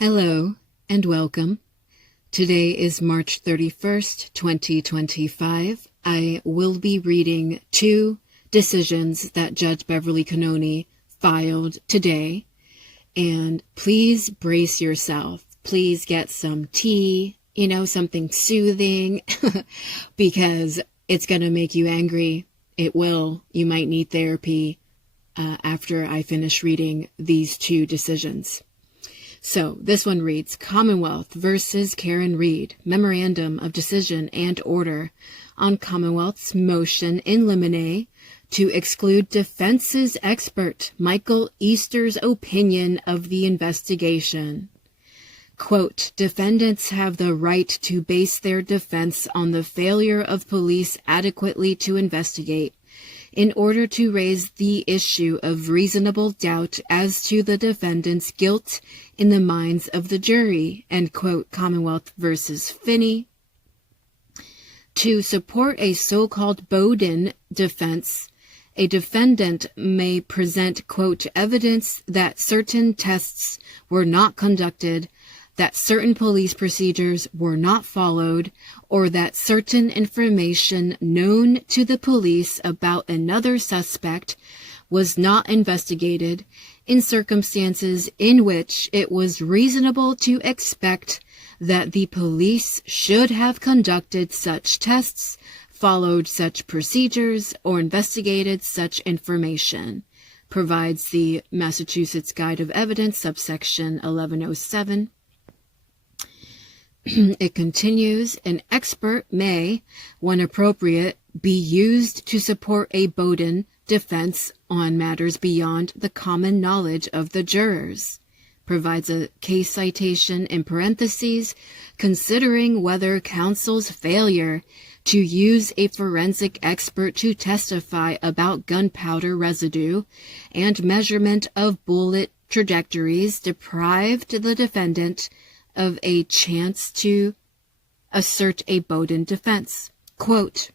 Hello and welcome. Today is March 31st, 2025. I will be reading two decisions that Judge Beverly Cannoni filed today. And please brace yourself. Please get some tea, something soothing, because it's going to make you angry. It will. You might need therapy after I finish reading these two decisions. So this one reads, Commonwealth versus Karen Reed, Memorandum of Decision and Order on Commonwealth's motion in limine to exclude defense's expert Michael Easter's opinion of the investigation. Quote, defendants have the right to base their defense on the failure of police adequately to investigate in order to raise the issue of reasonable doubt as to the defendant's guilt in the minds of the jury, end quote, Commonwealth versus Finney. To support a so-called Bowden defense, a defendant may present, quote, evidence that certain tests were not conducted, that certain police procedures were not followed, or that certain information known to the police about another suspect was not investigated in circumstances in which it was reasonable to expect that the police should have conducted such tests, followed such procedures, or investigated such information. Provides the Massachusetts Guide of Evidence, subsection 1107. It continues, an expert may, when appropriate, be used to support a Bowden defense on matters beyond the common knowledge of the jurors. Provides a case citation in parentheses, considering whether counsel's failure to use a forensic expert to testify about gunpowder residue and measurement of bullet trajectories deprived the defendant of a chance to assert a Bowden defense. Quote,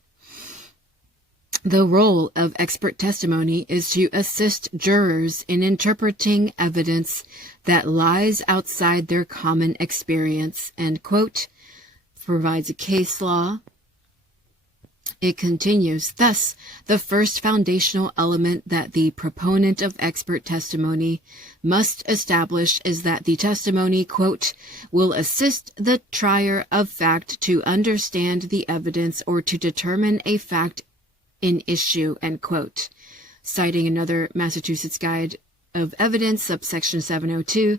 the role of expert testimony is to assist jurors in interpreting evidence that lies outside their common experience, end quote. Provides a case law. It continues, thus, the first foundational element that the proponent of expert testimony must establish is that the testimony, quote, will assist the trier of fact to understand the evidence or to determine a fact in issue, end quote. Citing another Massachusetts Guide of Evidence, subsection 702,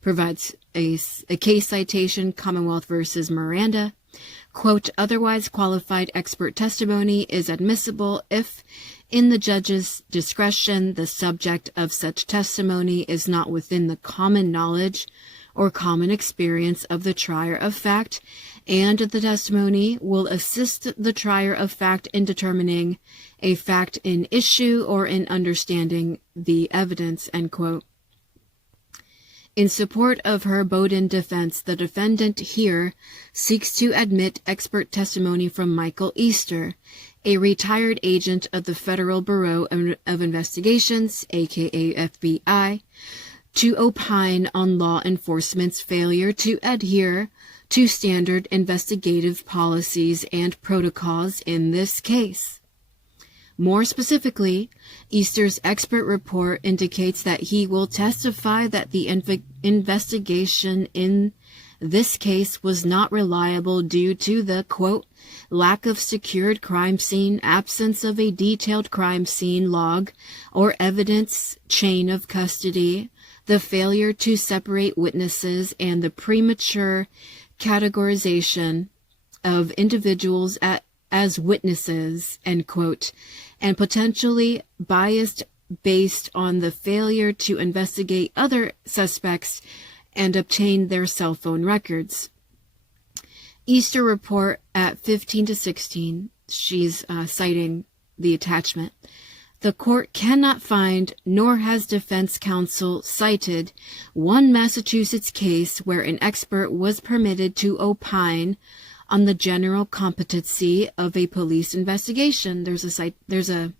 provides a case citation, Commonwealth versus Miranda. Quote, otherwise qualified expert testimony is admissible if, in the judge's discretion, the subject of such testimony is not within the common knowledge or common experience of the trier of fact, and the testimony will assist the trier of fact in determining a fact in issue or in understanding the evidence, end quote. In support of her Bowden defense, the defendant here seeks to admit expert testimony from Michael Easter, a retired agent of the Federal Bureau of Investigations, aka FBI, to opine on law enforcement's failure to adhere to standard investigative policies and protocols in this case. More specifically, Easter's expert report indicates that he will testify that the investigation in this case was not reliable due to the, quote, lack of secured crime scene, absence of a detailed crime scene log or evidence chain of custody, the failure to separate witnesses, and the premature categorization of individuals as witnesses, end quote, and potentially biased based on the failure to investigate other suspects and obtain their cell phone records. Easter report at 15 to 16, she's citing the attachment. The court cannot find, nor has defense counsel cited, one Massachusetts case where an expert was permitted to opine on the general competency of a police investigation. There's a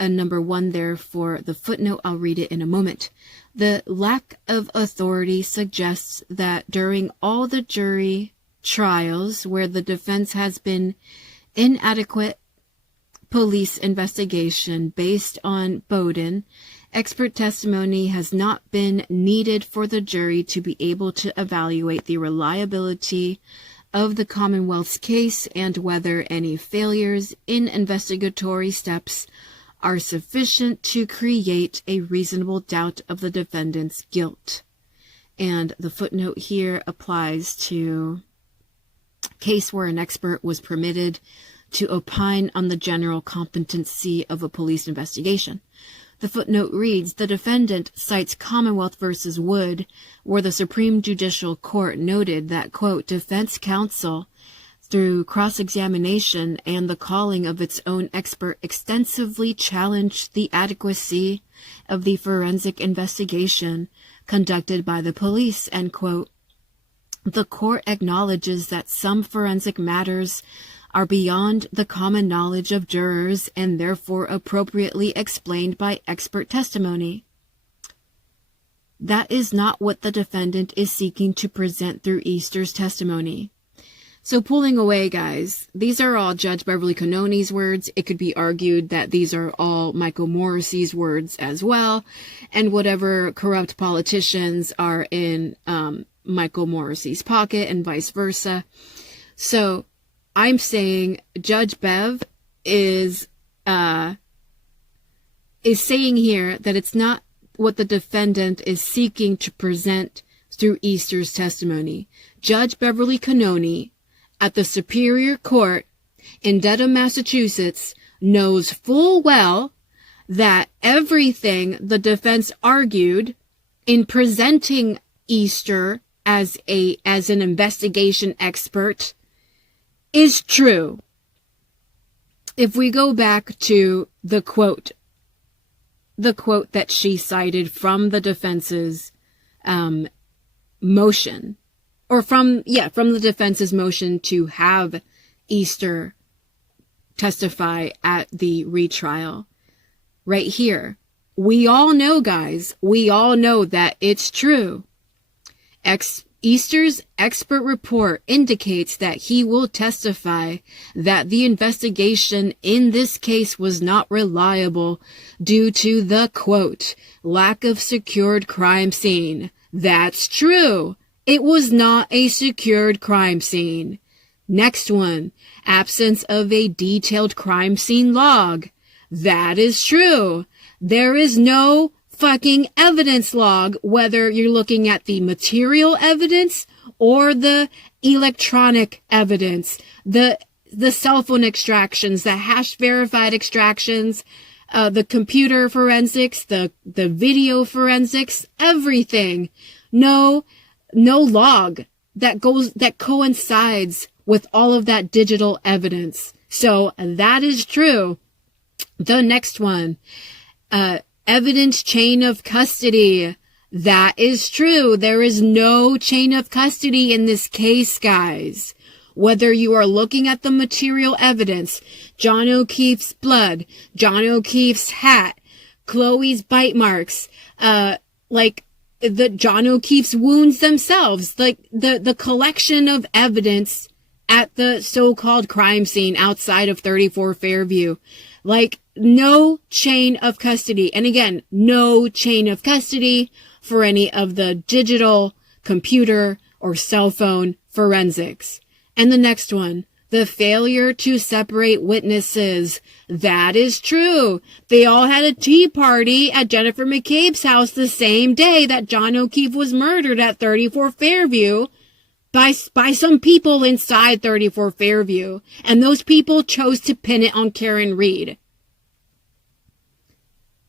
a number 1 there for the footnote. I'll read it in a moment. The lack of authority suggests that during all the jury trials where the defense has been inadequate police investigation based on Bowden, expert testimony has not been needed for the jury to be able to evaluate the reliability of the Commonwealth's case and whether any failures in investigatory steps are sufficient to create a reasonable doubt of the defendant's guilt. And the footnote here applies to a case where an expert was permitted to opine on the general competency of a police investigation. The footnote reads, the defendant cites Commonwealth versus Wood, where the Supreme Judicial Court noted that, quote, defense counsel, through cross-examination and the calling of its own expert, extensively challenged the adequacy of the forensic investigation conducted by the police, end quote. The court acknowledges that some forensic matters are beyond the common knowledge of jurors and therefore appropriately explained by expert testimony. That is not what the defendant is seeking to present through Easter's testimony. So pulling away, guys, these are all Judge Beverly Cannoni's words. It could be argued that these are all Michael Morrissey's words as well, and whatever corrupt politicians are in Michael Morrissey's pocket and vice versa. So I'm saying Judge Bev is saying here that it's not what the defendant is seeking to present through Easter's testimony. Judge Beverly Cannoni at the Superior Court in Dedham, Massachusetts, knows full well that everything the defense argued in presenting Easter as an investigation expert is true. If we go back to the quote that she cited from the defense's motion, or from the defense's motion to have Easter testify at the retrial, right here, we all know, guys, that it's true. Easter's expert report indicates that he will testify that the investigation in this case was not reliable due to the, quote, lack of secured crime scene. That's true. It was not a secured crime scene. Next one, absence of a detailed crime scene log. That is true. There is no fucking evidence log, whether you're looking at the material evidence or the electronic evidence, the cell phone extractions, the hash verified extractions, the computer forensics, the video forensics, everything. No log that coincides with all of that digital evidence. So that is true. The next one, evidence chain of custody. That is true. There is no chain of custody in this case, guys. Whether you are looking at the material evidence, John O'Keefe's blood, John O'Keefe's hat, Chloe's bite marks, the John O'Keefe's wounds themselves, like the collection of evidence at the so-called crime scene outside of 34 Fairview. Like, no chain of custody. And again, no chain of custody for any of the digital, computer, or cell phone forensics. And the next one, the failure to separate witnesses. That is true. They all had a tea party at Jennifer McCabe's house the same day that John O'Keefe was murdered at 34 Fairview by some people inside 34 Fairview. And those people chose to pin it on Karen Reed.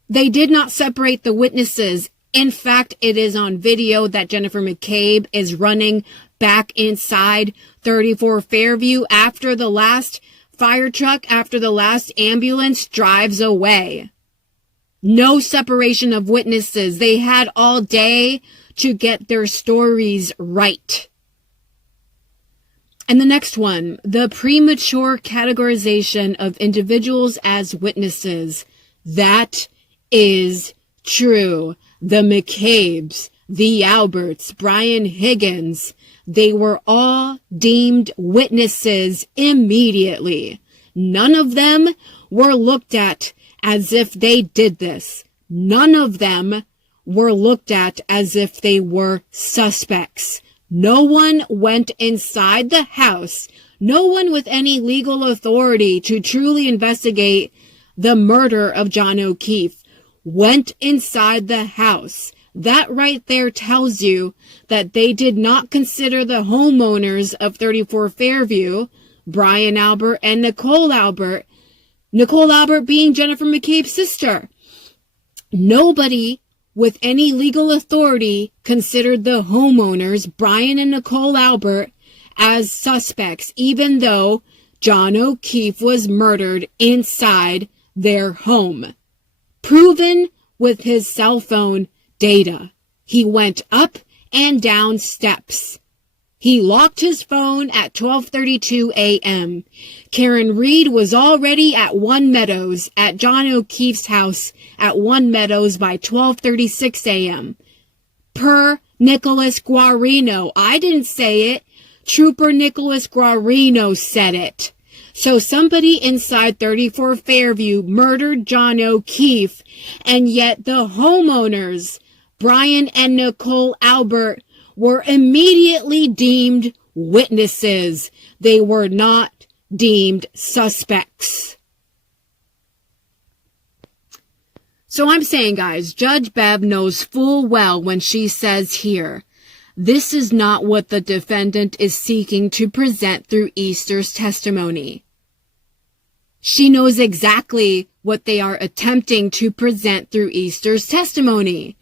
They did not separate the witnesses. In fact, it is on video that Jennifer McCabe is running back inside 34 Fairview after the last fire truck, after the last ambulance drives away. No separation of witnesses. They had all day to get their stories right. And the next one, the premature categorization of individuals as witnesses. That is true. The McCabe's, the Alberts, Brian Higgins, they were all deemed witnesses immediately. None of them were looked at as if they did this. None of them were looked at as if they were suspects. No one went inside the house. No one with any legal authority to truly investigate the murder of John O'Keefe went inside the house. That right there tells you that they did not consider the homeowners of 34 Fairview, Brian Albert and Nicole Albert being Jennifer McCabe's sister. Nobody with any legal authority considered the homeowners, Brian and Nicole Albert, as suspects, even though John O'Keefe was murdered inside their home. Proven with his cell phone data. He went up and down steps. He locked his phone at 12:32 a.m. Karen Reed was already at One Meadows at John O'Keefe's house at One Meadows by 12:36 a.m. Per Nicholas Guarino. I didn't say it. Trooper Nicholas Guarino said it. So somebody inside 34 Fairview murdered John O'Keefe, and yet the homeowners, Brian and Nicole Albert, were immediately deemed witnesses. They were not deemed suspects. So I'm saying, guys, Judge Bev knows full well when she says here, this is not what the defendant is seeking to present through Easter's testimony. She knows exactly what they are attempting to present through Easter's testimony.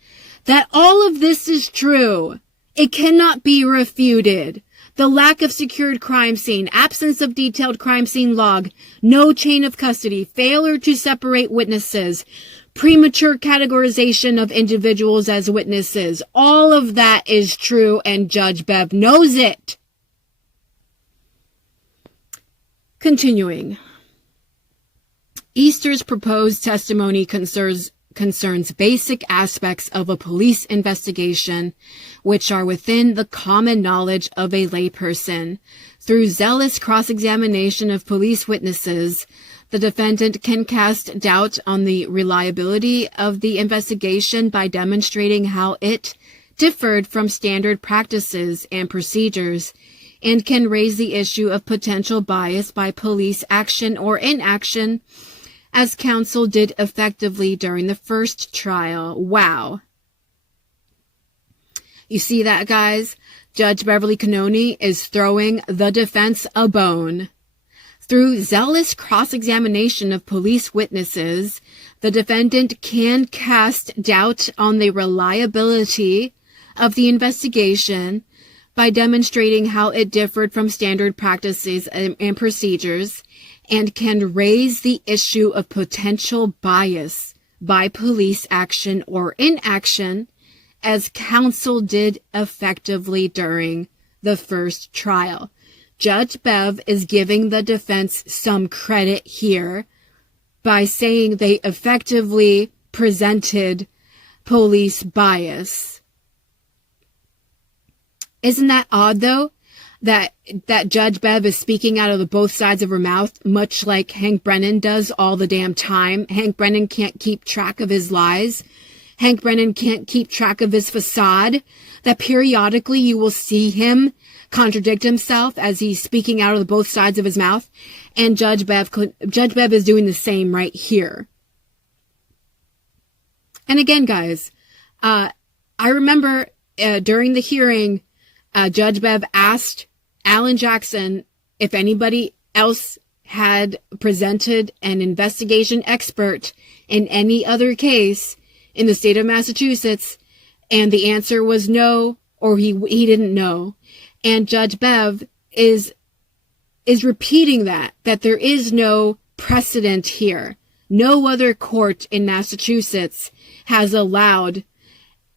That all of this is true. It cannot be refuted. The lack of secured crime scene, absence of detailed crime scene log, no chain of custody, failure to separate witnesses, premature categorization of individuals as witnesses. All of that is true, and Judge Bev knows it. Continuing. Easter's proposed testimony concerns basic aspects of a police investigation which are within the common knowledge of a layperson. Through zealous cross-examination of police witnesses, the defendant can cast doubt on the reliability of the investigation by demonstrating how it differed from standard practices and procedures, and can raise the issue of potential bias by police action or inaction, as counsel did effectively during the first trial. Wow. You see that, guys? Judge Beverly Cannoni is throwing the defense a bone. Through zealous cross-examination of police witnesses, the defendant can cast doubt on the reliability of the investigation by demonstrating how it differed from standard practices and procedures, and can raise the issue of potential bias by police action or inaction, as counsel did effectively during the first trial. Judge Bev is giving the defense some credit here by saying they effectively presented police bias. Isn't that odd, though? That Judge Bev is speaking out of the both sides of her mouth, much like Hank Brennan does all the damn time. Hank Brennan can't keep track of his lies. Hank Brennan can't keep track of his facade. That periodically you will see him contradict himself as he's speaking out of the both sides of his mouth. And Judge Bev is doing the same right here. And again, guys, I remember during the hearing, Judge Bev asked Alan Jackson if anybody else had presented an investigation expert in any other case in the state of Massachusetts, and the answer was no, or he didn't know. And Judge Bev is repeating that there is no precedent here. No other court in Massachusetts has allowed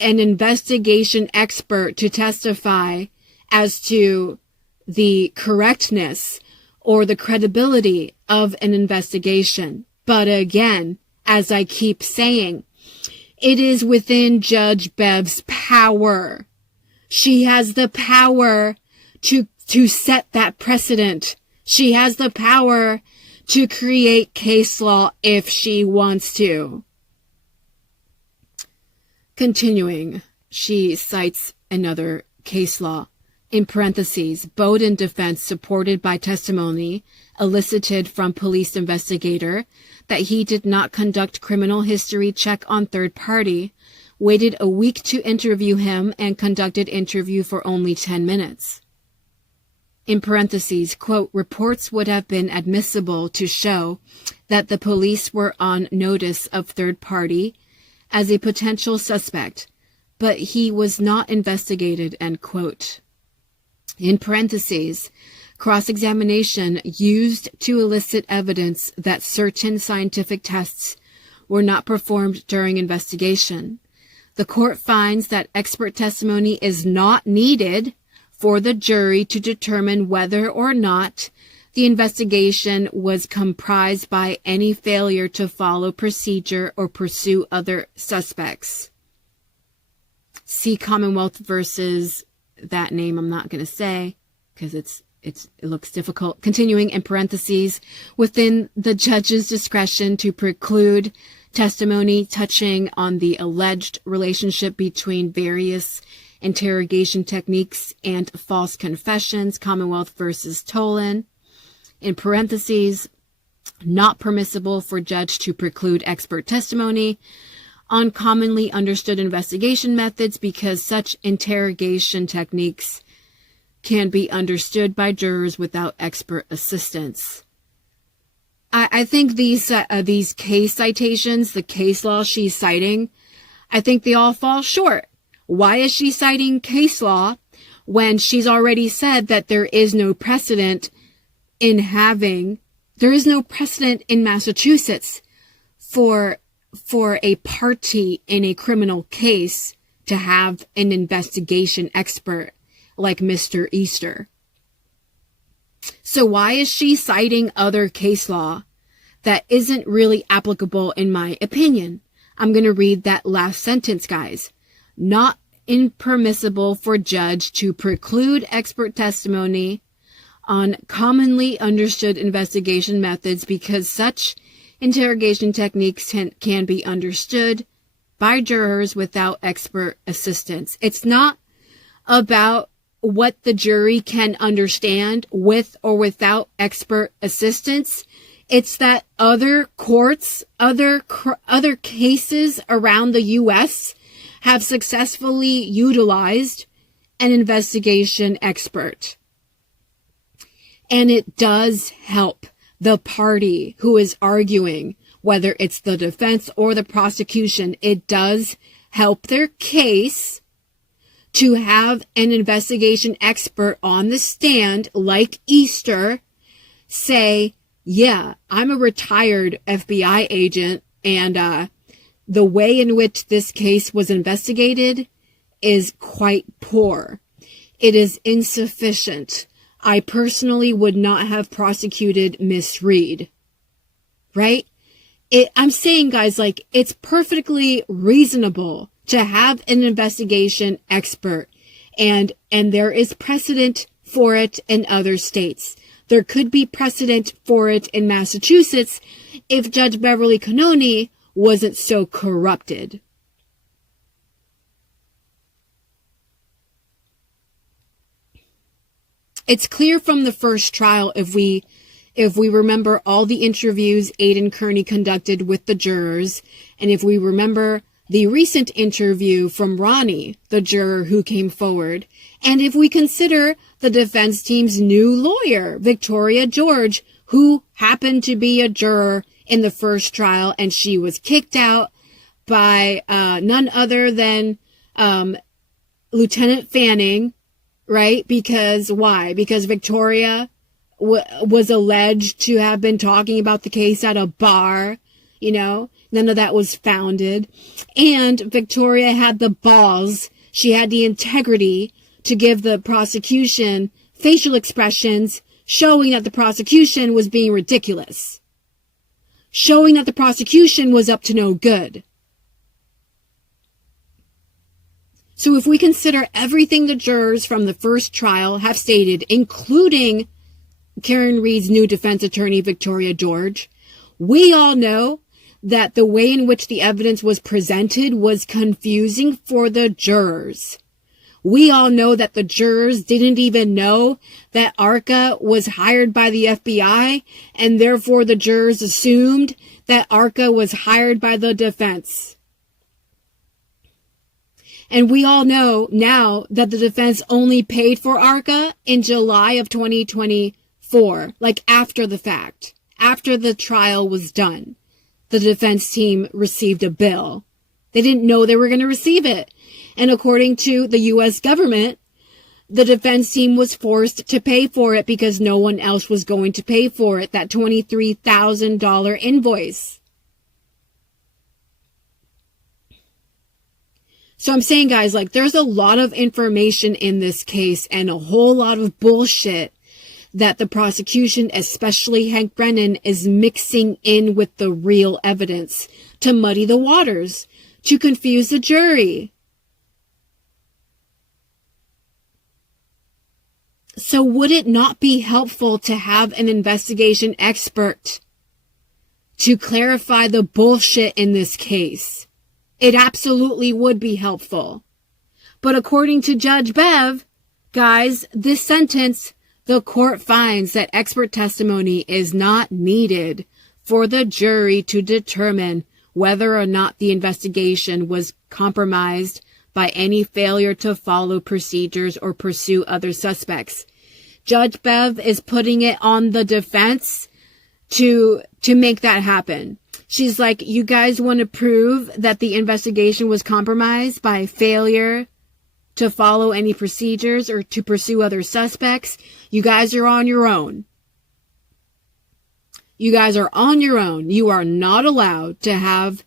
an investigation expert to testify as to the correctness or the credibility of an investigation. But again, as I keep saying. It is within Judge Bev's power. She has the power to set that precedent. She has the power to create case law if she wants to. Continuing, she cites another case law. In parentheses, Bowden defense supported by testimony elicited from police investigator that he did not conduct criminal history check on third party, waited a week to interview him, and conducted interview for only 10 minutes. In parentheses, quote, reports would have been admissible to show that the police were on notice of third party as a potential suspect, but he was not investigated, end quote. In parentheses, cross-examination used to elicit evidence that certain scientific tests were not performed during investigation. The court finds that expert testimony is not needed for the jury to determine whether or not the investigation was comprised by any failure to follow procedure or pursue other suspects. See Commonwealth versus that name I'm not going to say because it looks difficult. Continuing in parentheses, within the judge's discretion to preclude testimony touching on the alleged relationship between various interrogation techniques and false confessions, Commonwealth versus Tolan. In parentheses, not permissible for judge to preclude expert testimony on commonly understood investigation methods because such interrogation techniques can be understood by jurors without expert assistance. I think these case citations, the case law she's citing, I think they all fall short. Why is she citing case law when she's already said that there is no precedent in Massachusetts for a party in a criminal case to have an investigation expert like Mr. Easter? So why is she citing other case law that isn't really applicable in my opinion? I'm going to read that last sentence, guys. Not impermissible for judge to preclude expert testimony on commonly understood investigation methods because such interrogation techniques can be understood by jurors without expert assistance. It's not about what the jury can understand with or without expert assistance. It's that other courts, other cases around the U.S. have successfully utilized an investigation expert. And it does help the party who is arguing, whether it's the defense or the prosecution, it does help their case to have an investigation expert on the stand, like Easter, say, yeah, I'm a retired FBI agent, and the way in which this case was investigated is quite poor. It is insufficient. I personally would not have prosecuted Miss Reed. Right? I'm saying, guys, like, it's perfectly reasonable to have an investigation expert, and there is precedent for it in other states. There could be precedent for it in Massachusetts if Judge Beverly Cannoni wasn't so corrupted. It's clear from the first trial, if we remember all the interviews Aidan Kearney conducted with the jurors, and if we remember the recent interview from Ronnie, the juror who came forward, and if we consider the defense team's new lawyer, Victoria George, who happened to be a juror in the first trial, and she was kicked out by none other than Lieutenant Fanning, right? Because why? Because Victoria was alleged to have been talking about the case at a bar, None of that was founded. And Victoria had the balls, she had the integrity to give the prosecution facial expressions showing that the prosecution was being ridiculous. showing that the prosecution was up to no good. So if we consider everything the jurors from the first trial have stated, including Karen Reed's new defense attorney, Victoria George, we all know that the way in which the evidence was presented was confusing for the jurors. We all know that the jurors didn't even know that ARCA was hired by the FBI, and therefore the jurors assumed that ARCA was hired by the defense. And we all know now that the defense only paid for ARCA in July of 2024, like after the fact, after the trial was done. The defense team received a bill. They didn't know they were going to receive it. And according to the U.S. government, the defense team was forced to pay for it because no one else was going to pay for it, that $23,000 invoice. So I'm saying, guys, like, there's a lot of information in this case and a whole lot of bullshit that the prosecution, especially Hank Brennan, is mixing in with the real evidence to muddy the waters, to confuse the jury. So would it not be helpful to have an investigation expert to clarify the bullshit in this case? It absolutely would be helpful. But according to Judge Bev, guys, this sentence, the court finds that expert testimony is not needed for the jury to determine whether or not the investigation was compromised by any failure to follow procedures or pursue other suspects. Judge Bev is putting it on the defense to make that happen. She's like, you guys want to prove that the investigation was compromised by failure to follow any procedures or to pursue other suspects? You guys are on your own. You guys are on your own. You are not allowed to have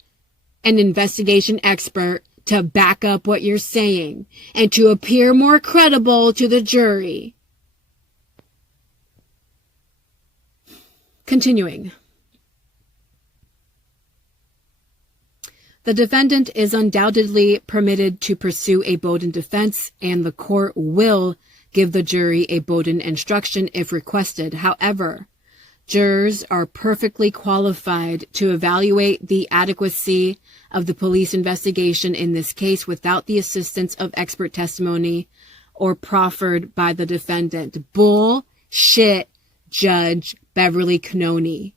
an investigation expert to back up what you're saying and to appear more credible to the jury. Continuing. The defendant is undoubtedly permitted to pursue a Bowden defense, and the court will give the jury a Bowden instruction if requested. However, jurors are perfectly qualified to evaluate the adequacy of the police investigation in this case without the assistance of expert testimony or proffered by the defendant. Bullshit, Judge Beverly Cannoni.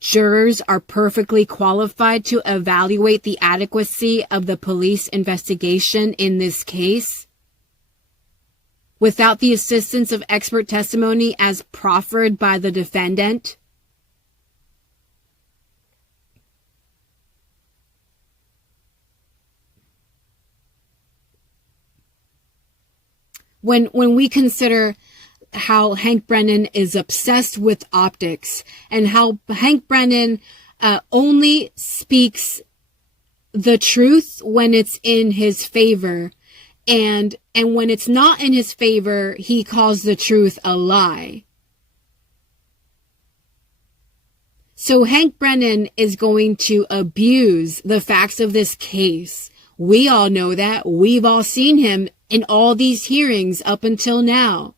Jurors are perfectly qualified to evaluate the adequacy of the police investigation in this case without the assistance of expert testimony as proffered by the defendant. When we consider how Hank Brennan is obsessed with optics and how Hank Brennan only speaks the truth when it's in his favor, and when it's not in his favor, he calls the truth a lie. So Hank Brennan is going to abuse the facts of this case. We all know that. We've all seen him in all these hearings up until now.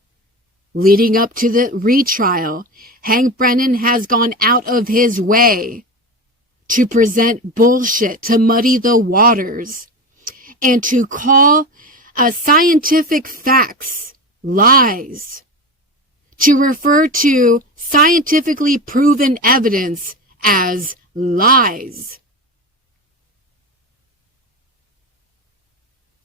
Leading up to the retrial, Hank Brennan has gone out of his way to present bullshit, to muddy the waters, and to call scientific facts lies, to refer to scientifically proven evidence as lies.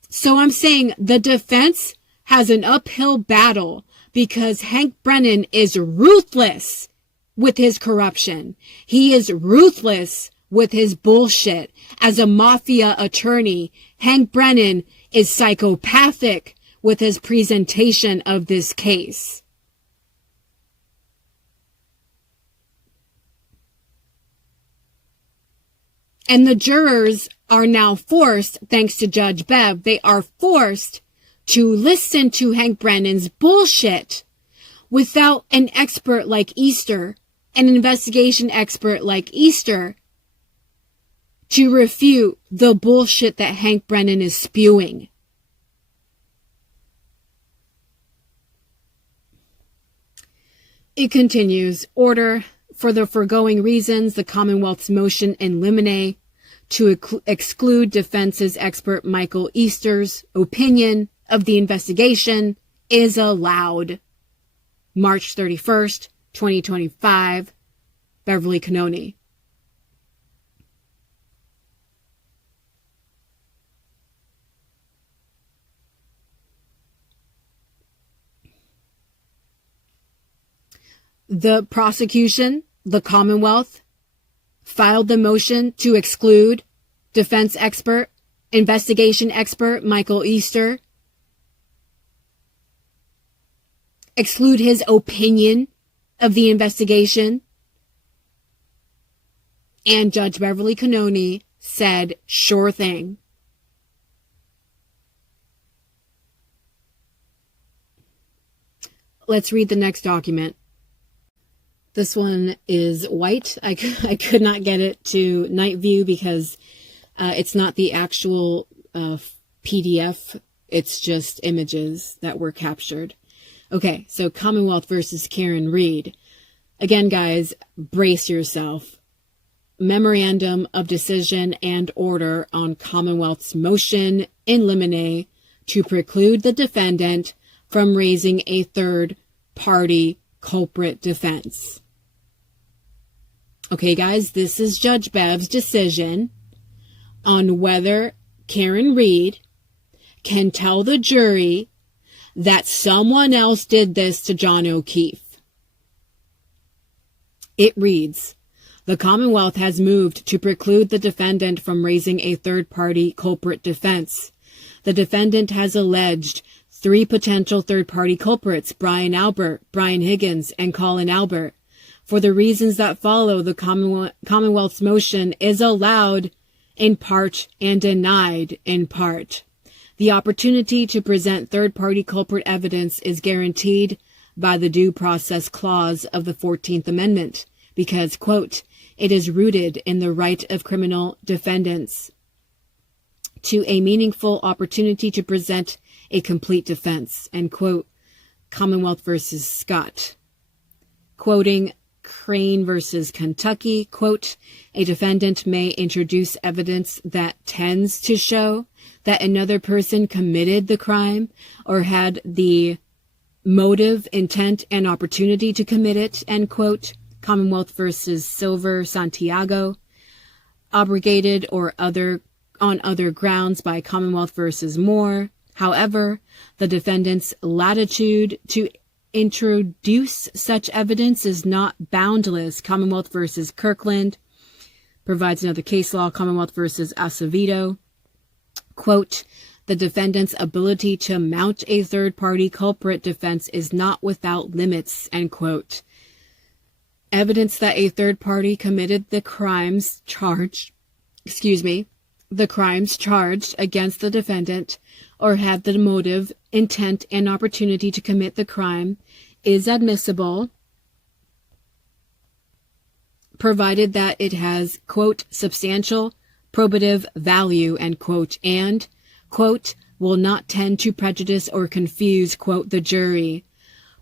So I'm saying the defense has an uphill battle because Hank Brennan is ruthless with his corruption. He is ruthless with his bullshit. As a mafia attorney, Hank Brennan is psychopathic with his presentation of this case. And the jurors are now forced, thanks to Judge Bev, they are forced to listen to Hank Brennan's bullshit without an expert like Easter an investigation expert like Easter to refute the bullshit that Hank Brennan is spewing. It continues, order, for the foregoing reasons, the Commonwealth's motion in limine to exclude defense's expert Michael Easter's opinion of the investigation is allowed. March 31st, 2025, Beverly Cannoni. The prosecution, the Commonwealth, filed the motion to exclude defense expert, investigation expert Michael Easter, exclude his opinion of the investigation, and Judge Beverly Cannoni said, sure thing. Let's read the next document. This one is white. I could not get it to night view because it's not the actual PDF. It's just images that were captured. Okay, so Commonwealth versus Karen Reed. Again, guys, brace yourself. Memorandum of decision and order on Commonwealth's motion in limine to preclude the defendant from raising a third-party culprit defense. Okay, guys, this is Judge Bev's decision on whether Karen Reed can tell the jury that someone else did this to John O'Keefe. It reads, the Commonwealth has moved to preclude the defendant from raising a third-party culprit defense. The defendant has alleged 3 potential third-party culprits, Brian Albert, Brian Higgins, and Colin Albert. For the reasons that follow, the Commonwealth's motion is allowed in part and denied in part. The opportunity to present third-party culprit evidence is guaranteed by the Due Process Clause of the 14th Amendment because, quote, it is rooted in the right of criminal defendants to a meaningful opportunity to present a complete defense, end quote. Commonwealth versus Scott. Quoting Crane versus Kentucky, quote, a defendant may introduce evidence that tends to show that another person committed the crime or had the motive, intent, and opportunity to commit it, end quote. Commonwealth versus Silver Santiago. Abrogated or on other grounds by Commonwealth versus Moore. However, the defendant's latitude to introduce such evidence is not boundless. Commonwealth versus Kirkland provides another case law. Commonwealth versus Acevedo. Quote, the defendant's ability to mount a third-party culprit defense is not without limits, end quote. Evidence that a third party committed the crimes charged against the defendant or had the motive, intent, and opportunity to commit the crime is admissible, provided that it has, quote, substantial probative value, end quote, and, quote, will not tend to prejudice or confuse, quote, the jury.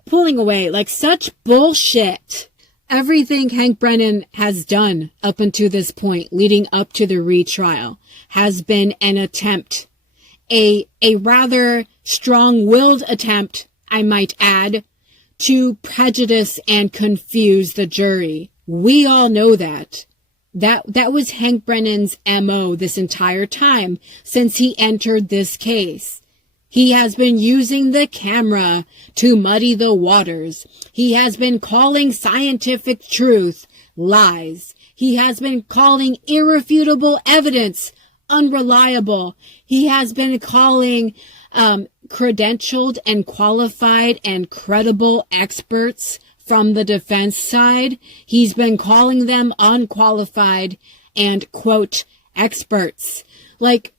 Pulling away, like such bullshit. Everything Hank Brennan has done up until this point, leading up to the retrial, has been an attempt, a rather strong-willed attempt, I might add, to prejudice and confuse the jury. We all know that. That was Hank Brennan's MO this entire time since he entered this case. He has been using the camera to muddy the waters. He has been calling scientific truth lies. He has been calling irrefutable evidence unreliable. He has been calling credentialed and qualified and credible experts from the defense side. He's been calling them unqualified and, quote, experts. Like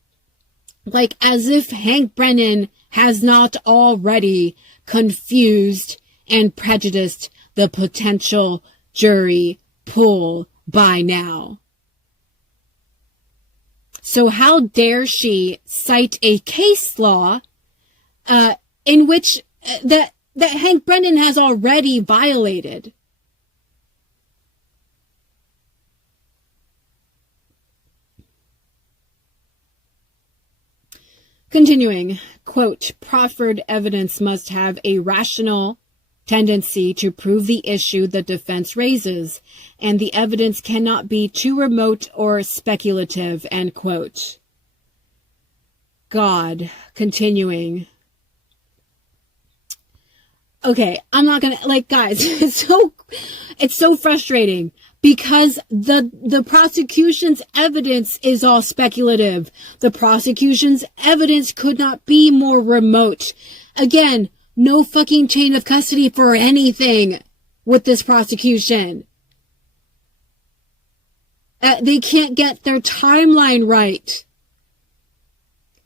as if Hank Brennan has not already confused and prejudiced the potential jury pool by now. So how dare she cite a case law in which that Hank Brennan has already violated? Continuing, quote, proffered evidence must have a rational tendency to prove the issue the defense raises, and the evidence cannot be too remote or speculative, end quote. God, continuing. Okay, I'm not gonna, guys, it's so frustrating because the prosecution's evidence is all speculative. The prosecution's evidence could not be more remote. Again, no fucking chain of custody for anything with this prosecution. They can't get their timeline right.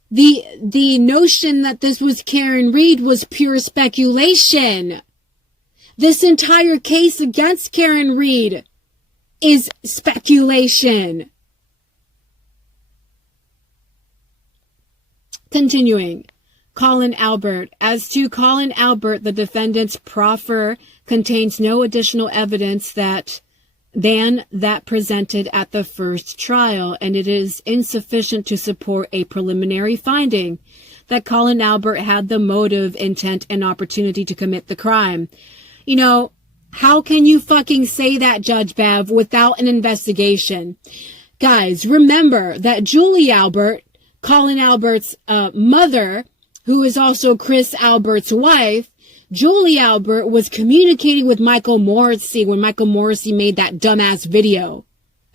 The notion that this was Karen Reed was pure speculation. This entire case against Karen Reed is speculation. Continuing, Colin Albert. As to Colin Albert, the defendant's proffer contains no additional evidence than that presented at the first trial, and it is insufficient to support a preliminary finding that Colin Albert had the motive, intent, and opportunity to commit the crime. You know, how can you fucking say that, Judge Bev, without an investigation? Guys, remember that Julie Albert, Colin Albert's mother, who is also Chris Albert's wife, Julie Albert was communicating with Michael Morrissey when Michael Morrissey made that dumbass video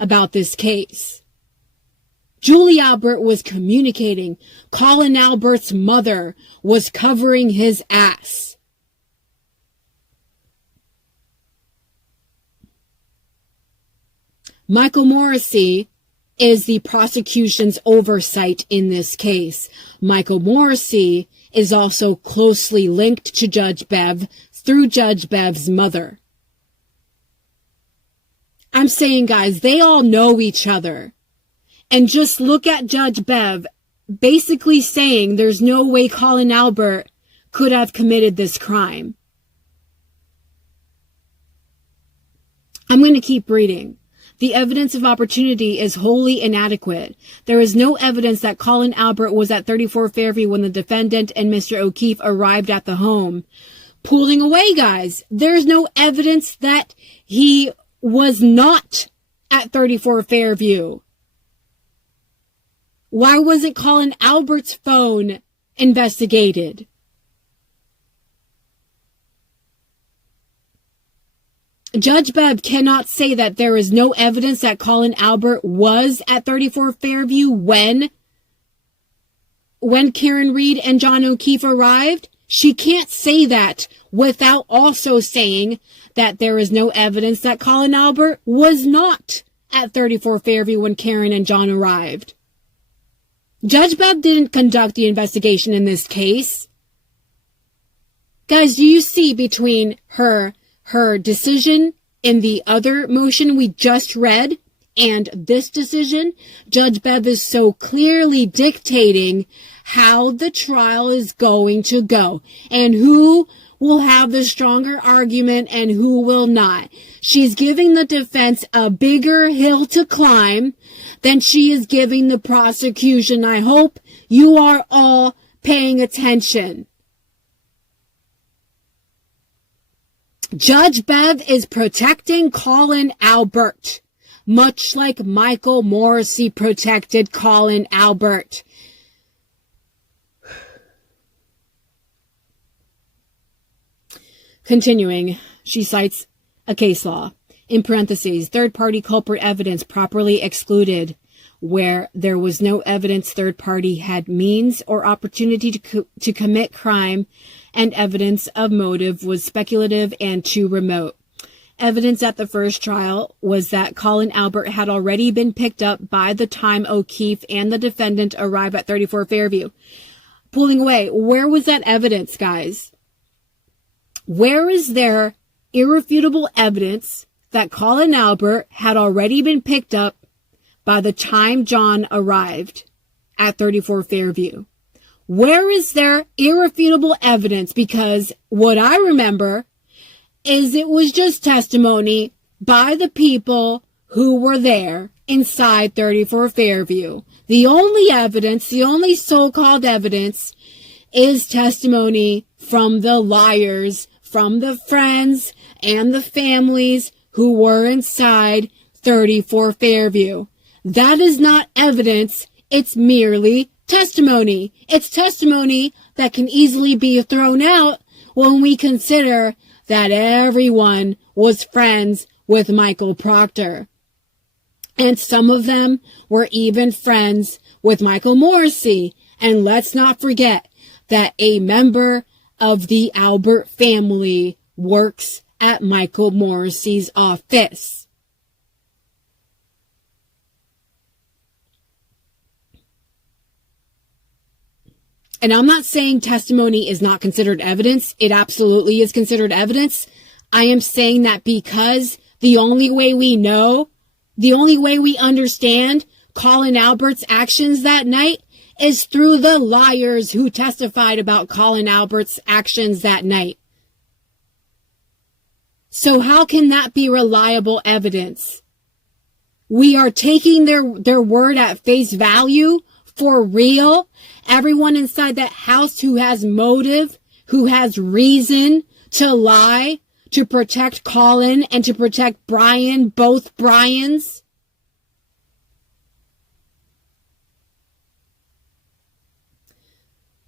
about this case. Julie Albert was communicating. Colin Albert's mother was covering his ass. Michael Morrissey is the prosecution's oversight in this case. Michael Morrissey is also closely linked to Judge Bev through Judge Bev's mother. I'm saying, guys, they all know each other. And just look at Judge Bev basically saying there's no way Colin Albert could have committed this crime. I'm going to keep reading. The evidence of opportunity is wholly inadequate. There is no evidence that Colin Albert was at 34 Fairview when the defendant and Mr. O'Keefe arrived at the home. Pulling away, guys. There's no evidence that he was not at 34 Fairview. Why wasn't Colin Albert's phone investigated? Judge Bev cannot say that there is no evidence that Colin Albert was at 34 Fairview when Karen Reed and John O'Keefe arrived. She can't say that without also saying that there is no evidence that Colin Albert was not at 34 Fairview when Karen and John arrived. Judge Bev didn't conduct the investigation in this case. Guys, do you see between her decision in the other motion we just read and this decision? Judge Bev is so clearly dictating how the trial is going to go and who will have the stronger argument and who will not. She's giving the defense a bigger hill to climb than she is giving the prosecution. I hope you are all paying attention. Judge Bev is protecting Colin Albert, much like Michael Morrissey protected Colin Albert. Continuing, she cites a case law, in parentheses, third-party culprit evidence properly excluded, where there was no evidence third party had means or opportunity to commit crime, and evidence of motive was speculative and too remote. Evidence at the first trial was that Colin Albert had already been picked up by the time O'Keefe and the defendant arrived at 34 Fairview. Pulling away, where was that evidence, guys? Where is there irrefutable evidence that Colin Albert had already been picked up by the time John arrived at 34 Fairview? Where is there irrefutable evidence? Because what I remember is it was just testimony by the people who were there inside 34 Fairview. The only evidence, the only so-called evidence, is testimony from the liars, from the friends and the families who were inside 34 Fairview. That is not evidence, it's merely testimony. It's testimony that can easily be thrown out when we consider that everyone was friends with Michael Proctor. And some of them were even friends with Michael Morrissey. And let's not forget that a member of the Albert family works at Michael Morrissey's office. And I'm not saying testimony is not considered evidence. It absolutely is considered evidence. I am saying that because the only way we know, the only way we understand Colin Albert's actions that night is through the liars who testified about Colin Albert's actions that night. So how can that be reliable evidence? We are taking their word at face value for real. Everyone inside that house who has motive, who has reason to lie, to protect Colin and to protect Brian, both Brians.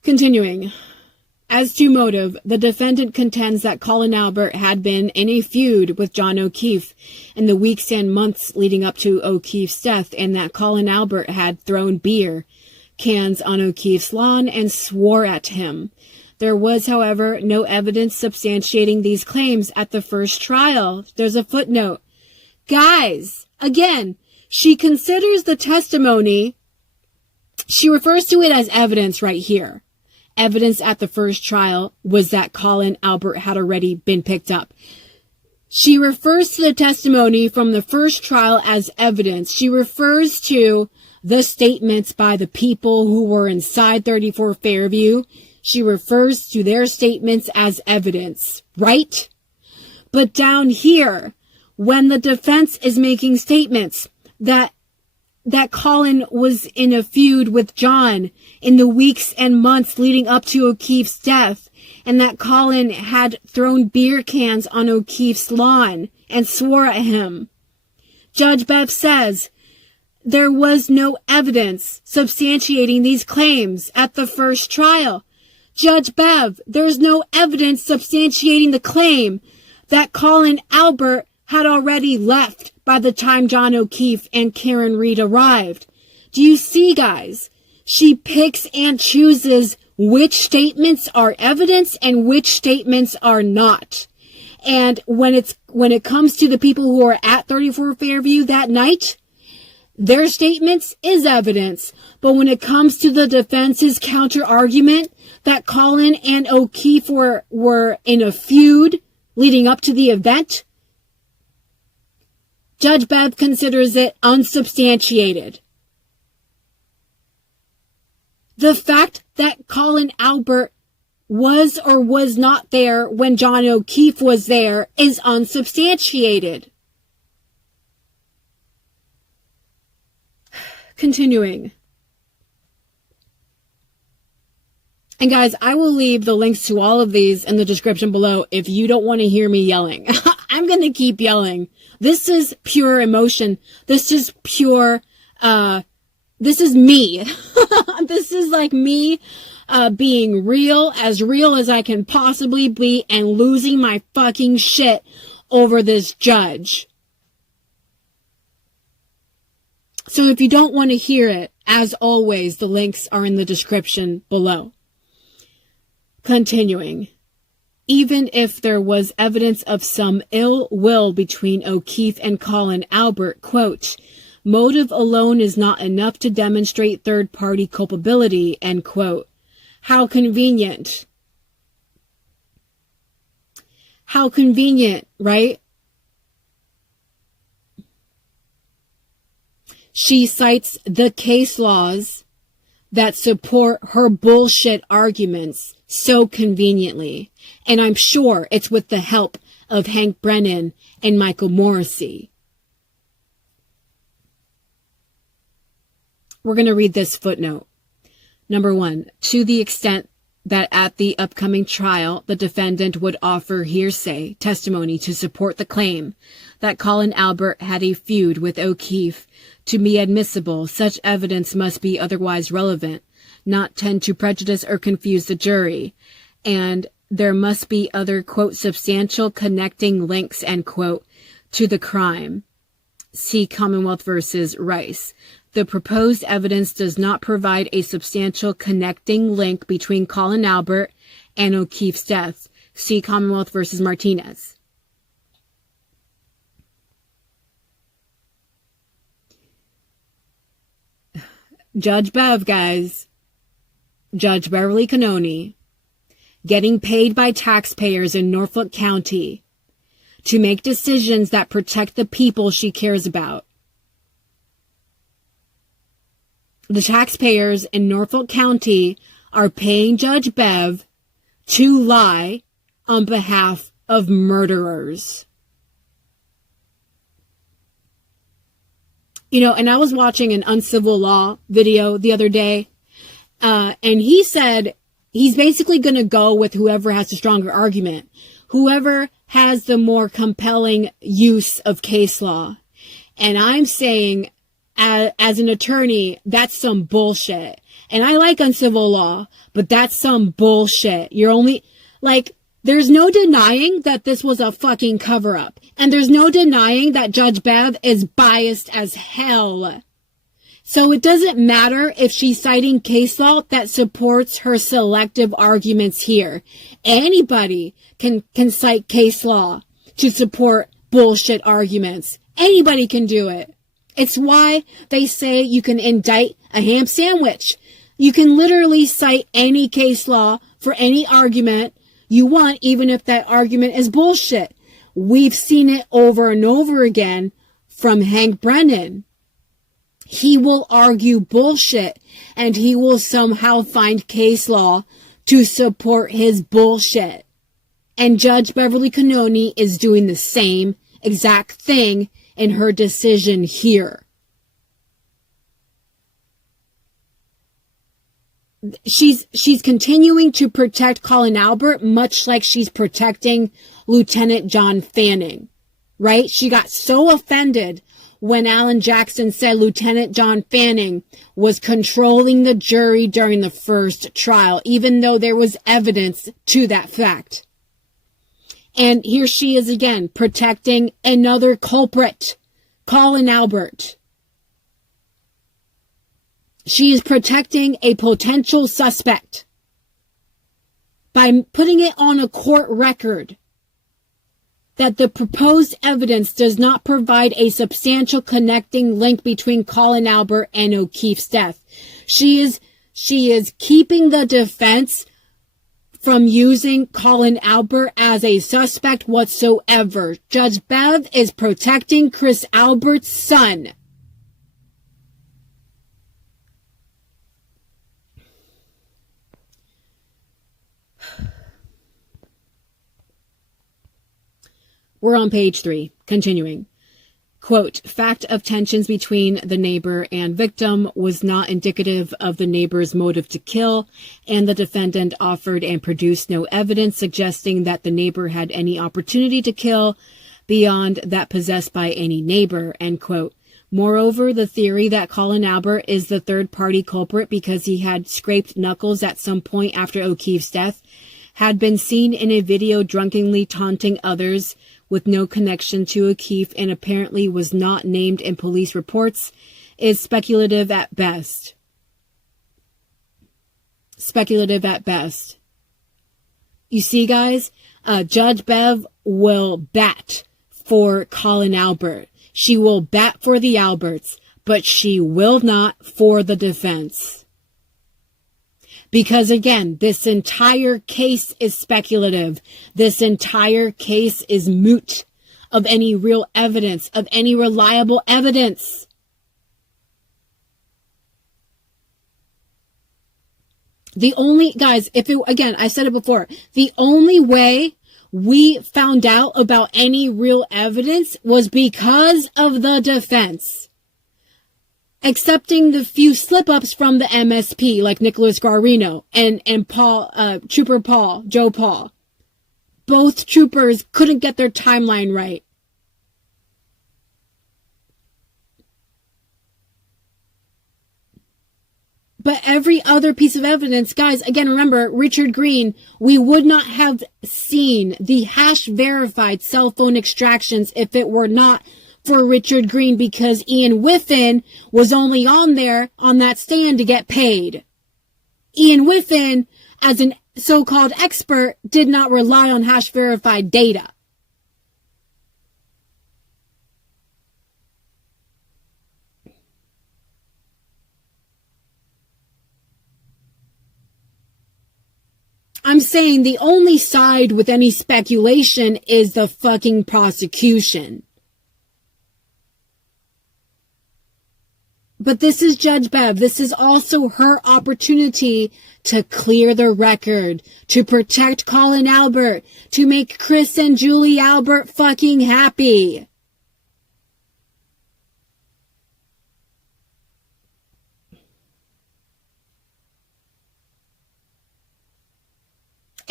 Continuing. As to motive, the defendant contends that Colin Albert had been in a feud with John O'Keefe in the weeks and months leading up to O'Keefe's death, and that Colin Albert had thrown beer cans on O'Keefe's lawn and swore at him. There was, however, no evidence substantiating these claims at the first trial. There's a footnote. Guys, again, she considers the testimony, she refers to it as evidence right here. Evidence at the first trial was that Colin Albert had already been picked up. She refers to the testimony from the first trial as evidence. She refers to the statements by the people who were inside 34 Fairview. She refers to their statements as evidence, right? But down here, when the defense is making statements that Colin was in a feud with John in the weeks and months leading up to O'Keefe's death, and that Colin had thrown beer cans on O'Keefe's lawn and swore at him, Judge Bev says there was no evidence substantiating these claims at the first trial. Judge Bev, there's no evidence substantiating the claim that Colin Albert had already left by the time John O'Keefe and Karen Reed arrived. Do you see, guys? She picks and chooses which statements are evidence and which statements are not. And when it comes to the people who are at 34 Fairview that night, their statements is evidence. But when it comes to the defense's counter argument that Colin and O'Keefe were in a feud leading up to the event, Judge Bev considers it unsubstantiated. The fact that Colin Albert was or was not there when John O'Keefe was there is unsubstantiated. Continuing. And guys, I will leave the links to all of these in the description below if you don't want to hear me yelling. I'm going to keep yelling. This is pure emotion. This is pure, this is me. This is like me being real as I can possibly be and losing my fucking shit over this judge. So if you don't want to hear it, as always, the links are in the description below. Continuing. Even if there was evidence of some ill will between O'Keefe and Colin Albert, quote, motive alone is not enough to demonstrate third-party culpability, end quote. How convenient. How convenient, right? She cites the case laws that support her bullshit arguments so conveniently. And I'm sure it's with the help of Hank Brennan and Michael Morrissey. We're going to read this footnote. Number 1, to the extent that at the upcoming trial, the defendant would offer hearsay testimony to support the claim that Colin Albert had a feud with O'Keefe to be admissible, such evidence must be otherwise relevant, not tend to prejudice or confuse the jury, and there must be other, quote, substantial connecting links, end quote, to the crime. See Commonwealth versus Rice. The proposed evidence does not provide a substantial connecting link between Colin Albert and O'Keefe's death. See Commonwealth versus Martinez. Judge Bev, guys. Judge Beverly Cannoni, getting paid by taxpayers in Norfolk County to make decisions that protect the people she cares about. The taxpayers in Norfolk County are paying Judge Bev to lie on behalf of murderers. You know, and I was watching an uncivil law video the other day, and he said he's basically going to go with whoever has the stronger argument, whoever has the more compelling use of case law. And I'm saying, as an attorney, that's some bullshit. And I like uncivil law, but that's some bullshit. You're only, like, there's no denying that this was a fucking cover-up. And there's no denying that Judge Bev is biased as hell. So it doesn't matter if she's citing case law that supports her selective arguments here. Anybody can cite case law to support bullshit arguments. Anybody can do it. It's why they say you can indict a ham sandwich. You can literally cite any case law for any argument you want, even if that argument is bullshit. We've seen it over and over again from Hank Brennan. He will argue bullshit, and he will somehow find case law to support his bullshit. And Judge Beverly Cannoni is doing the same exact thing in her decision here. She's continuing to protect Colin Albert, much like she's protecting Lieutenant John Fanning, right? She got so offended when Alan Jackson said Lieutenant John Fanning was controlling the jury during the first trial, even though there was evidence to that fact. And here she is again, protecting another culprit, Colin Albert. She is protecting a potential suspect by putting it on a court record that the proposed evidence does not provide a substantial connecting link between Colin Albert and O'Keefe's death. She is keeping the defense from using Colin Albert as a suspect whatsoever. Judge Bev is protecting Chris Albert's son. We're on page 3, continuing. Quote, fact of tensions between the neighbor and victim was not indicative of the neighbor's motive to kill, and the defendant offered and produced no evidence suggesting that the neighbor had any opportunity to kill beyond that possessed by any neighbor, end quote. Moreover, the theory that Colin Albert is the third-party culprit because he had scraped knuckles at some point after O'Keefe's death had been seen in a video drunkenly taunting others with no connection to O'Keefe and apparently was not named in police reports is speculative at best. Speculative at best. You see, guys, Judge Bev will bat for Colin Albert. She will bat for the Alberts, but she will not for the defense. Because again, this entire case is speculative. This entire case is moot of any real evidence, of any reliable evidence. The only, guys, again, I said it before, the only way we found out about any real evidence was because of the defense. Accepting the few slip-ups from the MSP, like Nicholas Guarino and Paul, Trooper Paul, Joe Paul. Both troopers couldn't get their timeline right. But every other piece of evidence, guys, again, remember, Richard Green, we would not have seen the hash-verified cell phone extractions if it were not for Richard Green, because Ian Whiffen was only on there on that stand to get paid. Ian Whiffen, as an so-called expert, did not rely on hash-verified data. I'm saying the only side with any speculation is the fucking prosecution. But this is Judge Bev. This is also her opportunity to clear the record, to protect Colin Albert, to make Chris and Julie Albert fucking happy.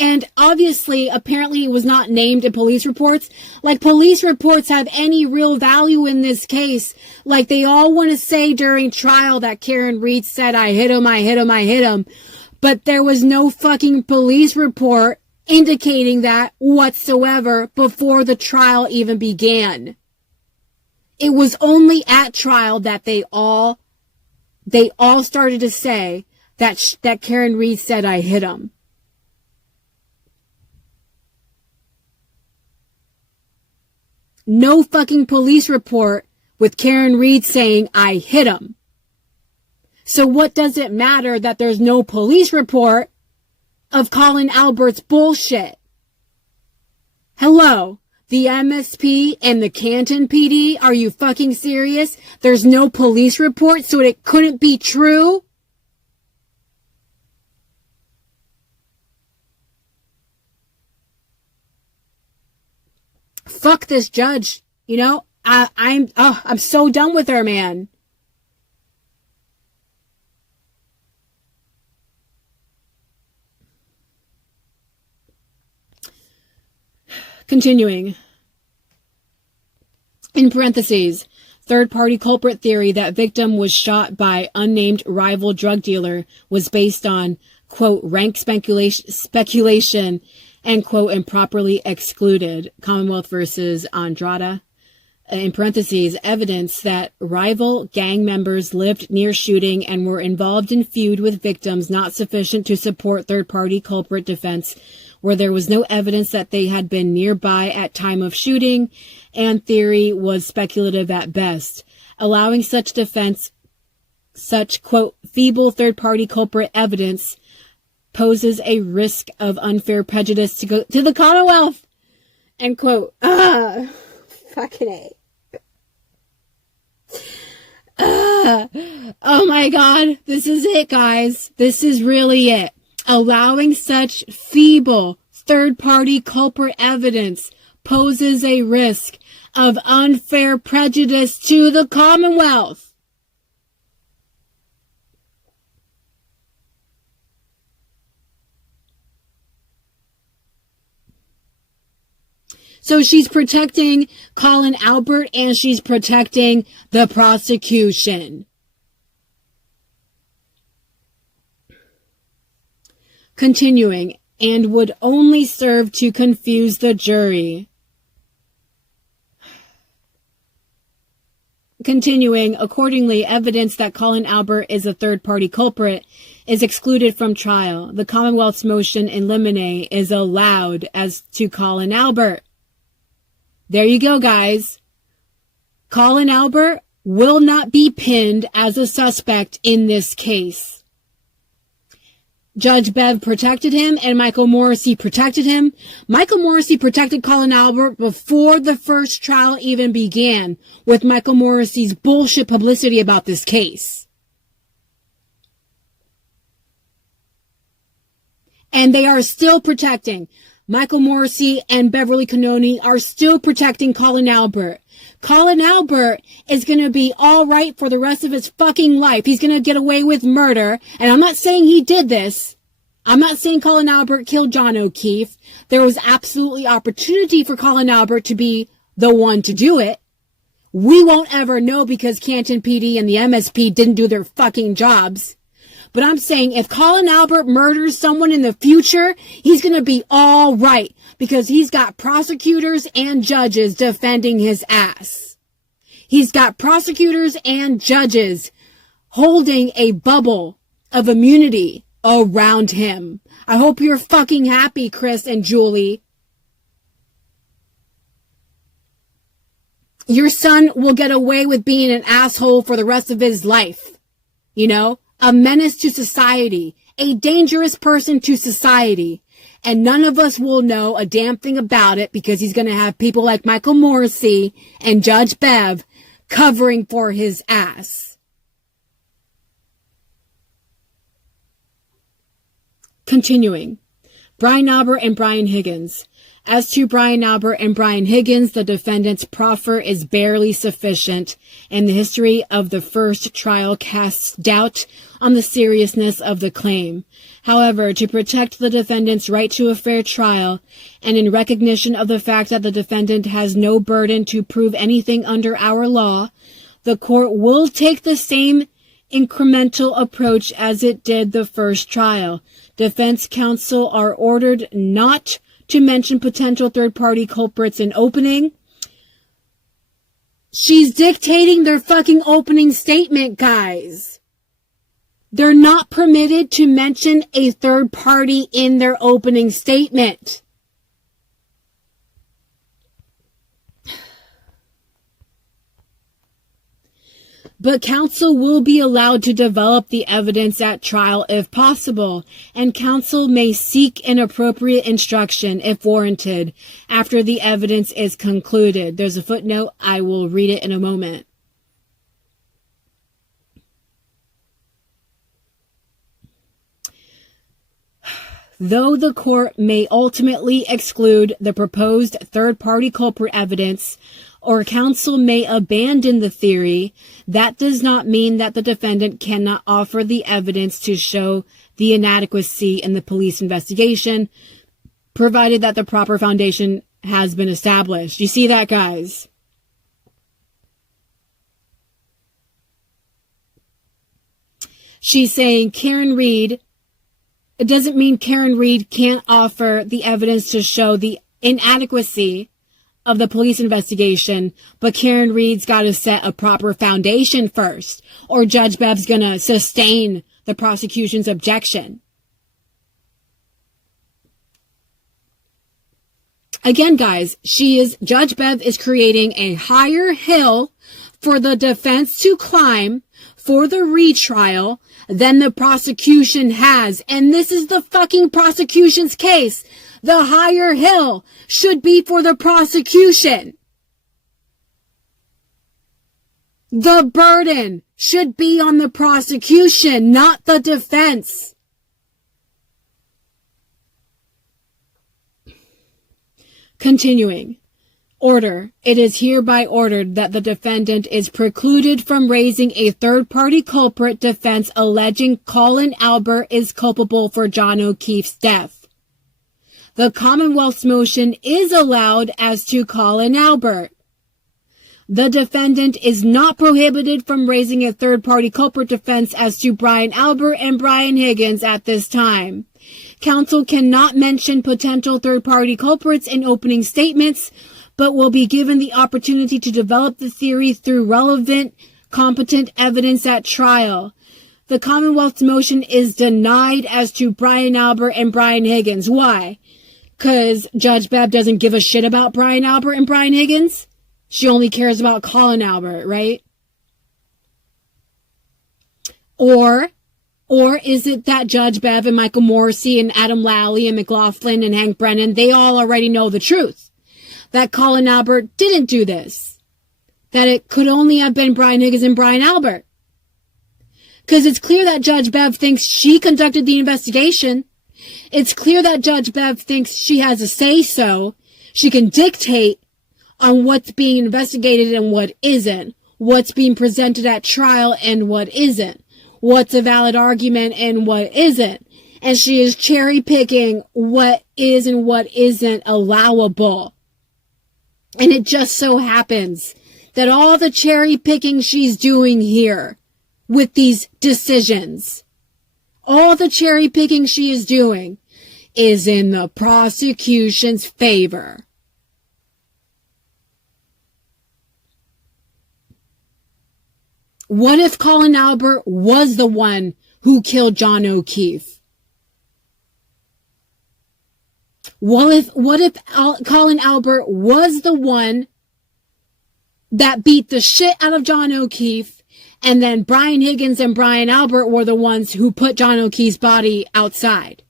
And obviously, apparently it was not named in police reports. Like, police reports have any real value in this case. Like, they all want to say during trial that Karen Reed said, I hit him, I hit him, I hit him. But there was no fucking police report indicating that whatsoever before the trial even began. It was only at trial that they all started to say that Karen Reed said, I hit him. No fucking police report with Karen Reed saying, I hit him. So what does it matter that there's no police report of Colin Albert's bullshit? Hello, the MSP and the Canton PD, are you fucking serious? There's no police report, so it couldn't be true? Fuck this judge, you know? I'm so done with her, man. Continuing. In parentheses, third-party culprit theory that victim was shot by unnamed rival drug dealer was based on, quote, rank speculation and, quote, improperly excluded. Commonwealth versus Andrada. In parentheses, evidence that rival gang members lived near shooting and were involved in feud with victims not sufficient to support third-party culprit defense, where there was no evidence that they had been nearby at time of shooting, and theory was speculative at best. Allowing such defense, such, quote, feeble third-party culprit evidence poses a risk of unfair prejudice to the Commonwealth, end quote. Fucking A. Oh my God, this is it, guys. This is really it. Allowing such feeble third-party culprit evidence poses a risk of unfair prejudice to the Commonwealth. So she's protecting Colin Albert and she's protecting the prosecution. Continuing, and would only serve to confuse the jury. Continuing, accordingly, evidence that Colin Albert is a third-party culprit is excluded from trial. The Commonwealth's motion in limine is allowed as to Colin Albert. There you go, guys. Colin Albert will not be pinned as a suspect in this case. Judge Bev protected him and Michael Morrissey protected him. Michael Morrissey protected Colin Albert before the first trial even began with Michael Morrissey's bullshit publicity about this case. And they are still protecting. Michael Morrissey and Beverly Cannoni are still protecting Colin Albert. Colin Albert is going to be all right for the rest of his fucking life. He's going to get away with murder. And I'm not saying he did this. I'm not saying Colin Albert killed John O'Keefe. There was absolutely opportunity for Colin Albert to be the one to do it. We won't ever know because Canton PD and the MSP didn't do their fucking jobs. But I'm saying if Colin Albert murders someone in the future, he's going to be all right because he's got prosecutors and judges defending his ass. He's got prosecutors and judges holding a bubble of immunity around him. I hope you're fucking happy, Chris and Julie. Your son will get away with being an asshole for the rest of his life. You know? A menace to society, a dangerous person to society. And none of us will know a damn thing about it because he's going to have people like Michael Morrissey and Judge Bev covering for his ass. Continuing. Brian Albert and Brian Higgins. As to Brian Albert and Brian Higgins, the defendant's proffer is barely sufficient, and the history of the first trial casts doubt on the seriousness of the claim. However, to protect the defendant's right to a fair trial, and in recognition of the fact that the defendant has no burden to prove anything under our law, the court will take the same incremental approach as it did the first trial. Defense counsel are ordered not to mention potential third-party culprits in opening. She's dictating their fucking opening statement, guys. They're not permitted to mention a third party in their opening statement. But counsel will be allowed to develop the evidence at trial if possible, and counsel may seek an appropriate instruction if warranted after the evidence is concluded. There's a footnote. I will read it in a moment. Though the court may ultimately exclude the proposed third-party culprit evidence, or counsel may abandon the theory, that does not mean that the defendant cannot offer the evidence to show the inadequacy in the police investigation, provided that the proper foundation has been established. You see that, guys? She's saying Karen Reed, it doesn't mean Karen Reed can't offer the evidence to show the inadequacy of the police investigation, but Karen Reed's got to set a proper foundation first, or Judge Bev's going to sustain the prosecution's objection. Again, guys, Judge Bev is creating a higher hill for the defense to climb for the retrial than the prosecution has. And this is the fucking prosecution's case. The higher hill should be for the prosecution. The burden should be on the prosecution, not the defense. Continuing. Order. It is hereby ordered that the defendant is precluded from raising a third-party culprit defense alleging Colin Albert is culpable for John O'Keefe's death. The Commonwealth's motion is allowed as to Colin Albert. The defendant is not prohibited from raising a third-party culprit defense as to Brian Albert and Brian Higgins at this time. Counsel cannot mention potential third-party culprits in opening statements, but will be given the opportunity to develop the theory through relevant, competent evidence at trial. The Commonwealth's motion is denied as to Brian Albert and Brian Higgins. Why? Because Judge Bev doesn't give a shit about Brian Albert and Brian Higgins? She only cares about Colin Albert, right? Or is it that Judge Bev and Michael Morrissey and Adam Lally and McLaughlin and Hank Brennan, they all already know the truth? That Colin Albert didn't do this. That it could only have been Brian Higgins and Brian Albert. Because it's clear that Judge Bev thinks she conducted the investigation. It's clear that Judge Bev thinks she has a say-so. She can dictate on what's being investigated and what isn't, what's being presented at trial and what isn't, what's a valid argument and what isn't. And she is cherry picking what is and what isn't allowable. And it just so happens that all the cherry picking she's doing here with these decisions, all the cherry picking she is doing is in the prosecution's favor. What if Colin Albert was the one who killed John O'Keefe? What if Colin Albert was the one that beat the shit out of John O'Keefe, and then Brian Higgins and Brian Albert were the ones who put John O'Keefe's body outside?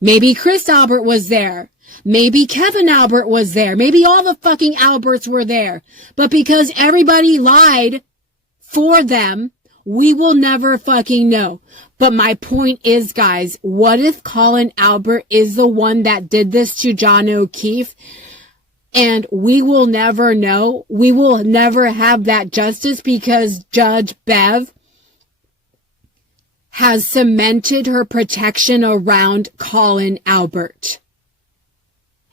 Maybe Chris Albert was there. Maybe Kevin Albert was there. Maybe all the fucking Alberts were there. But because everybody lied for them, we will never fucking know. But my point is, guys, what if Colin Albert is the one that did this to John O'Keefe? And we will never know. We will never have that justice because Judge Bev has cemented her protection around Colin Albert.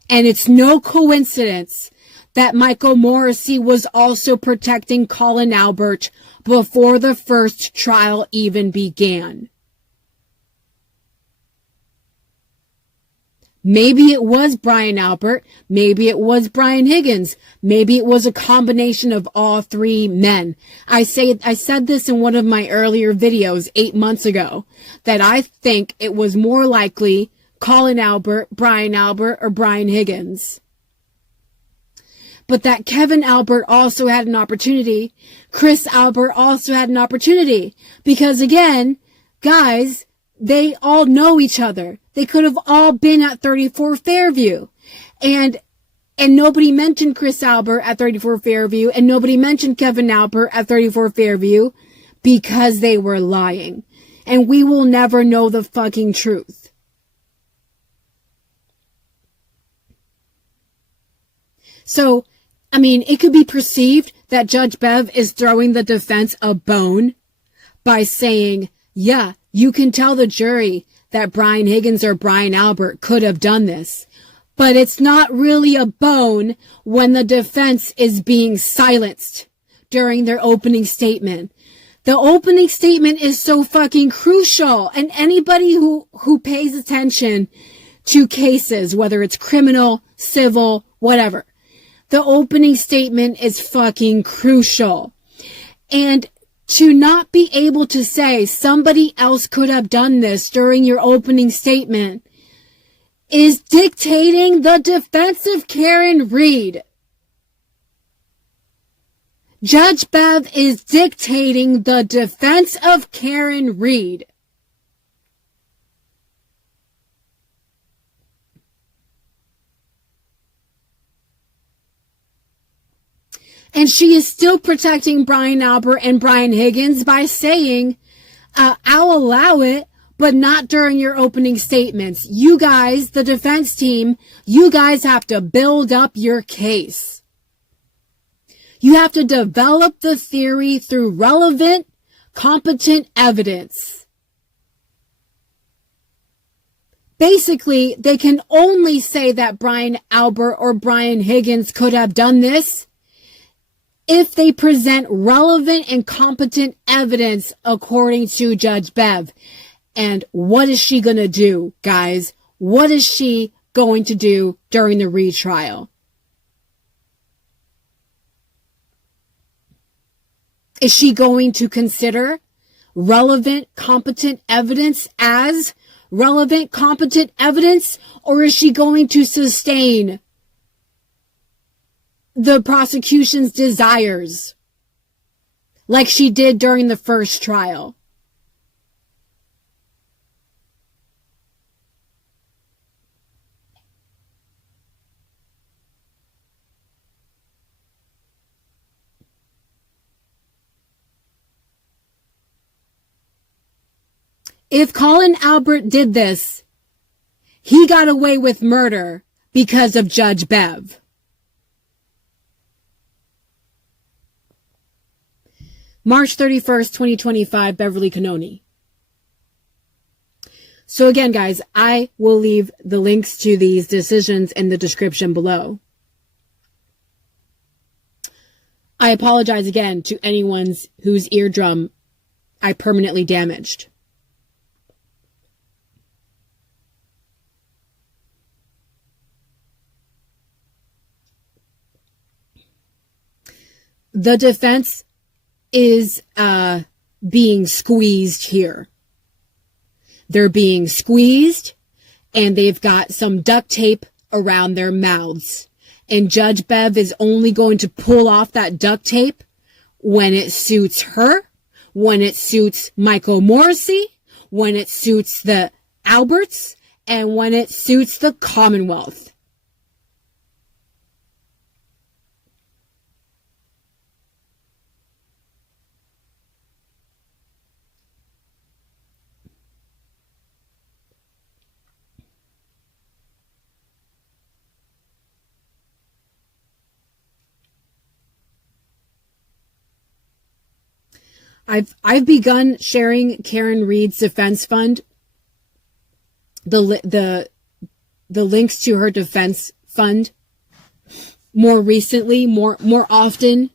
And it's no coincidence that Michael Morrissey was also protecting Colin Albert before the first trial even began. Maybe it was Brian Albert. Maybe it was Brian Higgins. Maybe it was a combination of all three men. I said this in one of my earlier videos 8 months ago, that I think it was more likely Colin Albert, Brian Albert, or Brian Higgins. But that Kevin Albert also had an opportunity. Chris Albert also had an opportunity. Because again, guys, they all know each other. They could have all been at 34 Fairview. And nobody mentioned Chris Albert at 34 Fairview, and nobody mentioned Kevin Albert at 34 Fairview because they were lying. And we will never know the fucking truth. So, I mean, it could be perceived that Judge Bev is throwing the defense a bone by saying, yeah, you can tell the jury that Brian Higgins or Brian Albert could have done this. But it's not really a bone when the defense is being silenced during their opening statement. The opening statement is so fucking crucial. And anybody who pays attention to cases, whether it's criminal, civil, whatever, the opening statement is fucking crucial. And to not be able to say somebody else could have done this during your opening statement is dictating the defense of Karen Read. Judge Bev is dictating the defense of Karen Read. And she is still protecting Brian Albert and Brian Higgins by saying, I'll allow it, but not during your opening statements. You guys, the defense team, you guys have to build up your case. You have to develop the theory through relevant, competent evidence. Basically, they can only say that Brian Albert or Brian Higgins could have done this if they present relevant and competent evidence according to Judge Bev. And what is she going to do, guys? What is she going to do during the retrial? Is she going to consider relevant, competent evidence as relevant, competent evidence? Or is she going to sustain the prosecution's desires like she did during the first trial? If Colin Albert did this, he got away with murder because of Judge Bev. March 31st, 2025, Beverly Cannoni. So again, guys, I will leave the links to these decisions in the description below. I apologize again to anyone whose eardrum I permanently damaged. The defense is being squeezed here. They're being squeezed, and they've got some duct tape around their mouths. And Judge Bev is only going to pull off that duct tape when it suits her, when it suits Michael Morrissey, when it suits the Alberts, and when it suits the Commonwealth. I've begun sharing Karen Reed's defense fund, the links to her defense fund more recently, more often,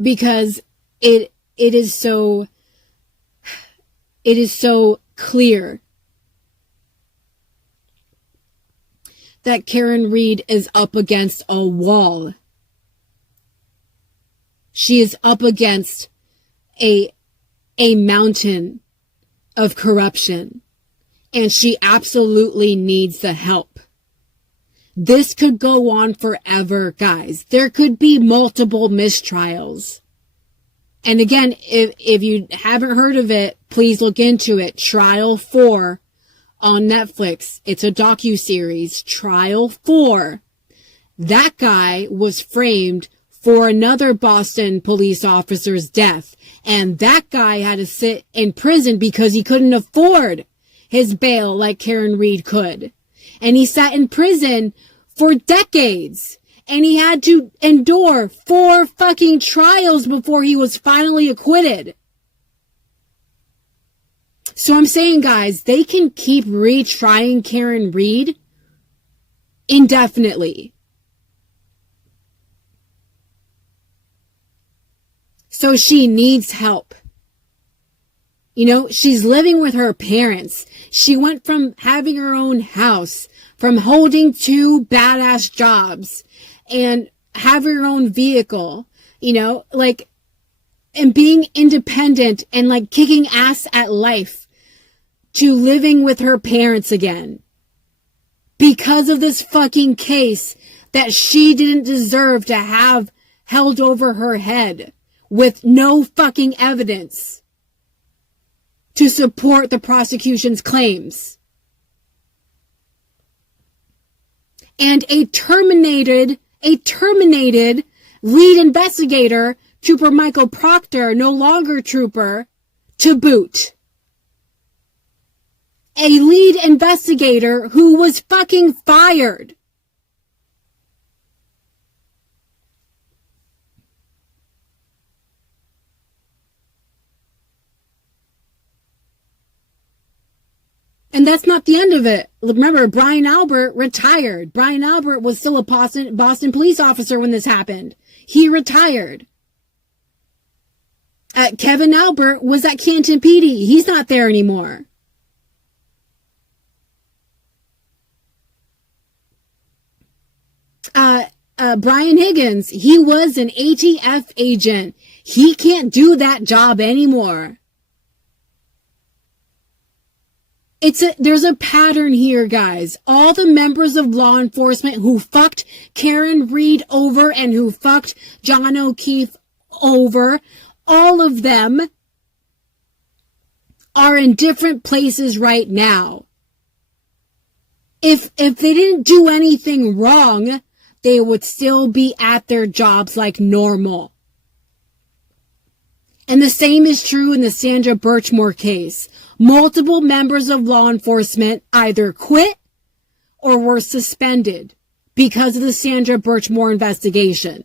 because it is so clear that Karen Reed is up against a wall. She is up against a mountain of corruption, and she absolutely needs the help. This could go on forever, guys. There could be multiple mistrials. And again, if you haven't heard of it, please look into it. Trial 4 on Netflix. It's a docuseries. Trial 4. That guy was framed for another Boston police officer's death. And that guy had to sit in prison because he couldn't afford his bail like Karen Reed could. And he sat in prison for decades. And he had to endure 4 fucking trials before he was finally acquitted. So I'm saying, guys, they can keep retrying Karen Reed indefinitely. So she needs help. You know, she's living with her parents. She went from having her own house, from holding 2 badass jobs, and having her own vehicle, you know, like, and being independent and like kicking ass at life, to living with her parents again. Because of this fucking case that she didn't deserve to have held over her head, with no fucking evidence to support the prosecution's claims. And a terminated lead investigator, Trooper Michael Proctor, no longer trooper, to boot. A lead investigator who was fucking fired. And that's not the end of it. Remember, Brian Albert retired. Brian Albert was still a Boston police officer when this happened. He retired. Kevin Albert was at Canton PD. He's not there anymore. Brian Higgins, he was an ATF agent. He can't do that job anymore. There's a pattern here, guys. All the members of law enforcement who fucked Karen Reed over and who fucked John O'Keefe over, all of them are in different places right now. If they didn't do anything wrong, they would still be at their jobs like normal. And the same is true in the Sandra Birchmore case. Multiple members of law enforcement either quit or were suspended because of the Sandra Birchmore investigation.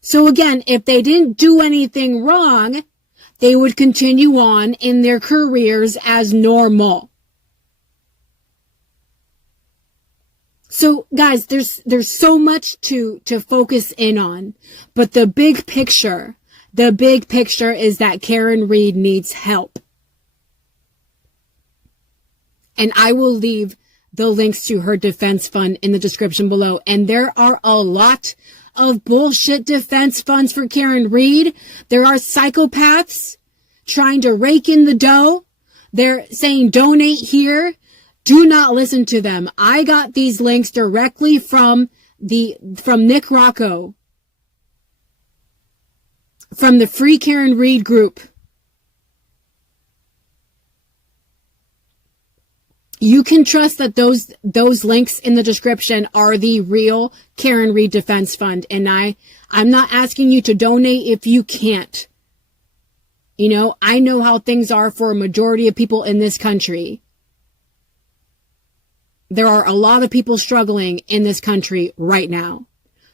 So again, if they didn't do anything wrong, they would continue on in their careers as normal. So guys, there's so much to focus in on, but the big picture is that Karen Read needs help. And I will leave the links to her defense fund in the description below. And there are a lot of bullshit defense funds for Karen Read. There are psychopaths trying to rake in the dough. They're saying donate here. Do not listen to them. I got these links directly from Nick Rocco, from the Free Karen Read group. You can trust that those links in the description are the real Karen Read Defense Fund. And I'm not asking you to donate if you can't. You know, I know how things are for a majority of people in this country. There are a lot of people struggling in this country right now.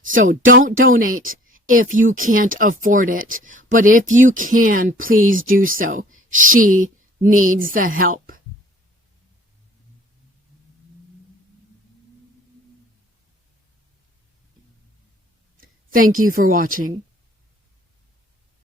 So don't donate if you can't afford it. But if you can, please do so. She needs the help. Thank you for watching.